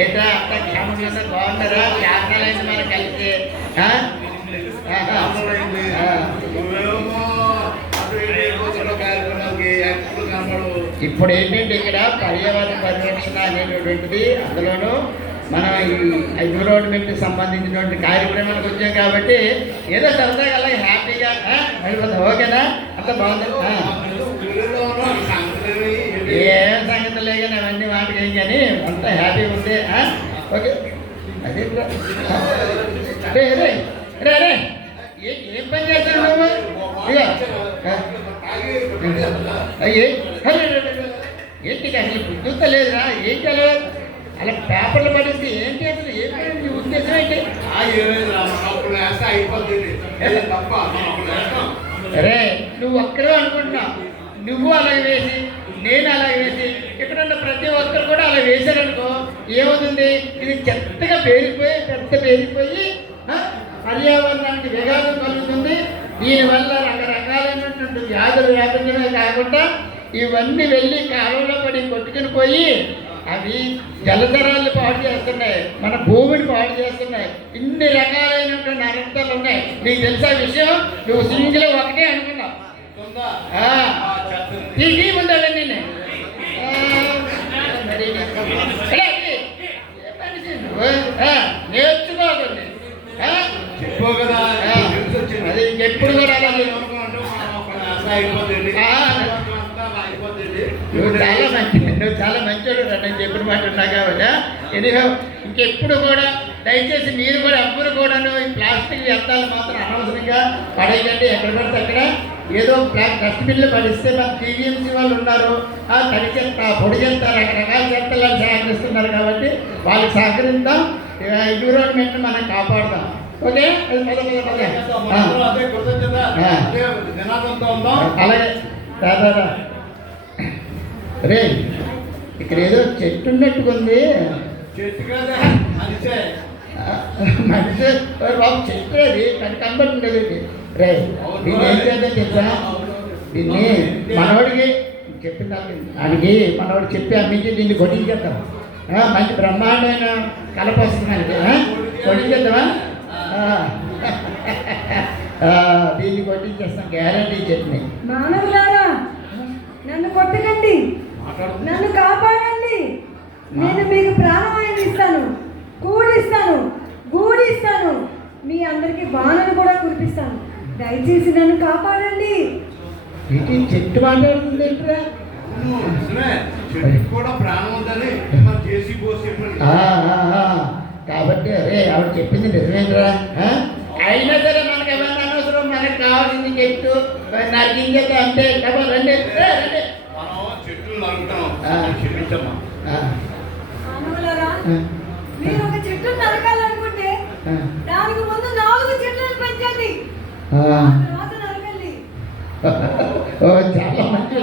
ఏటా అంత క్షేమంగా బాగున్నారా? జ్ఞాపకాలైంది మనం కలిసి. ఇప్పుడు ఏంటంటే ఇక్కడ పర్యావరణ పరిరక్షణ అనేటటువంటిది, అందులోనూ మనం ఈ ఎన్విరాన్మెంట్కి సంబంధించినటువంటి కార్యక్రమాలకు వచ్చాం కాబట్టి ఏదో సరదాగా అలా హ్యాపీగా వెళ్ళిపోతాం. ఓకేనా? అంత బాగుంది. ఏం సంగతి లేదని అవన్నీ మాటకి ఏం కానీ అంతా హ్యాపీగా ఉంది. ఓకే, అదే రే రే రే రే ఏం పని చేస్తాను నువ్వు? ఏంటి అసలు బుద్ధి లేదురా? ఏం చదవదు అలా పేపర్లు పడేసి ఏంటి అసలు? ఏంటి ఉద్దేశం ఏంటి? రే నువ్వు ఒక్కడే అనుకుంటున్నావు. నువ్వు అలాగే వేసి నేను అలాగే వేసి ఎక్కడున్న ప్రతి ఒక్కరు కూడా అలా వేశారనుకో ఏమవుతుంది? ఇది చెత్తగా పేరిపోయి పర్యావరణానికి విఘాతం కలుగుతుంది. దీనివల్ల రకరకాలైనటువంటి వ్యాధులు వ్యాపించడమే కాకుండా ఇవన్నీ వెళ్ళి కాలంలో పడి కొట్టుకుని పోయి అవి జలచరాలు పాడు చేస్తున్నాయి, మన భూమిని పాడు చేస్తున్నాయి. ఇన్ని రకాలైనటువంటి అనర్థాలు ఉన్నాయి. నీకు తెలిసే విషయం? నువ్వు సింగిల్ ఒకటే అనుకున్నావు. తీసి ఉండాలి నేను నేర్చుకోకండి. అది ఎప్పుడు కూడా నువ్వు చాలా మంచోడు నేను చెప్పిన మాట ఉన్నా కాబట్టి. ఎనిహో ఇంకెప్పుడు కూడా దయచేసి మీరు కూడా ఎవ్వరు కూడాను ఈ ప్లాస్టిక్ వ్యర్థాలు మాత్రం అనవసరంగా పడేయండి. ఎక్కడ పడితే అక్కడ ఏదో డస్ట్బిన్లు పడిస్తే మన టీవీఎంసీ వాళ్ళు ఉన్నారు, తడి చెత్త పొడి చెత్త రకరకాల చెత్తలను సహకరిస్తున్నారు కాబట్టి వాళ్ళకి సహకరిద్దాం. ఎన్విరాన్మెంట్ మనం కాపాడుదాం. ఓకే, అలాగే దాదా రే ఇక్కడ ఏదో చెట్టు ఉన్నట్టుకుంది. మనిషి బాబు చెట్టు అది కనబడుతుండేది. రే దీన్ని ఏం చేద్దాం తెలుసా? దీన్ని మనవాడికి చెప్పిన దానికి మనవాడు చెప్పి అమ్మించి దీన్ని కొట్టించేద్దాం. మంచి బ్రహ్మాండమైన కలప వస్తుంది. కొట్టించేద్దామా? దీన్ని కొట్టించేస్తాం, గ్యారంటీ చట్నీ. మానవులారా నన్ను కొట్టకండి, నన్ను కాపాడండి. నేను మీకు ప్రాణాన్ని ఇస్తాను, కూడిస్తాను, గూడిస్తాను, మీ అందరికి బాణను కూడా కురిపిస్తాను. దయచేసి నన్ను కాపాడండి. చెట్టు మాట్లాడుతుంది కాబట్టి అరే ఆవిడ చెప్పింది నిజమేంట్రా? అయినా సరే మనకి ఏమైనా అనవసరం, మనకు కావాల్సింది చెట్టు నరికించేది అంతే. రండి రండి. మీరు ఒక చెట్టు నరకాలనుకుంటే దానికి ముందు 4 చెట్లను పెంచండి, తర్వాత నరకండి. చాలా మంచి.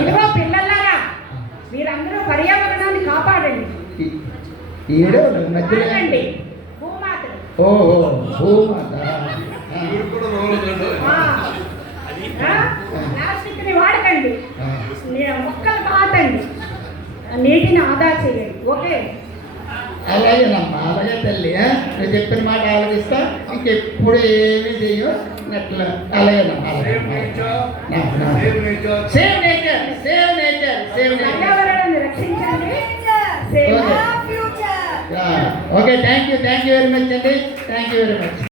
ఇదిగో పిల్లలారా, మీరందరూ పర్యావరణాన్ని కాపాడండి. మధ్యలో భూమాత. ఓహో భూమాత. ప్లాస్టిక్ని వాడకండి, మొక్కలు పాతండి, నీటిని ఆదా చేయండి. ఓకే, అలాగేనమ్మా, అలాగే తల్లి. నువ్వు చెప్పిన మాట ఆలోచిస్తా, ఇంకెప్పుడు ఏమీ చెయ్యో అట్లా. అలాగేనమ్మా, save nature, save nature, save nature. పర్యావరణాన్ని రక్షించండి. Okay, thank you very much అండి. Thank you very much.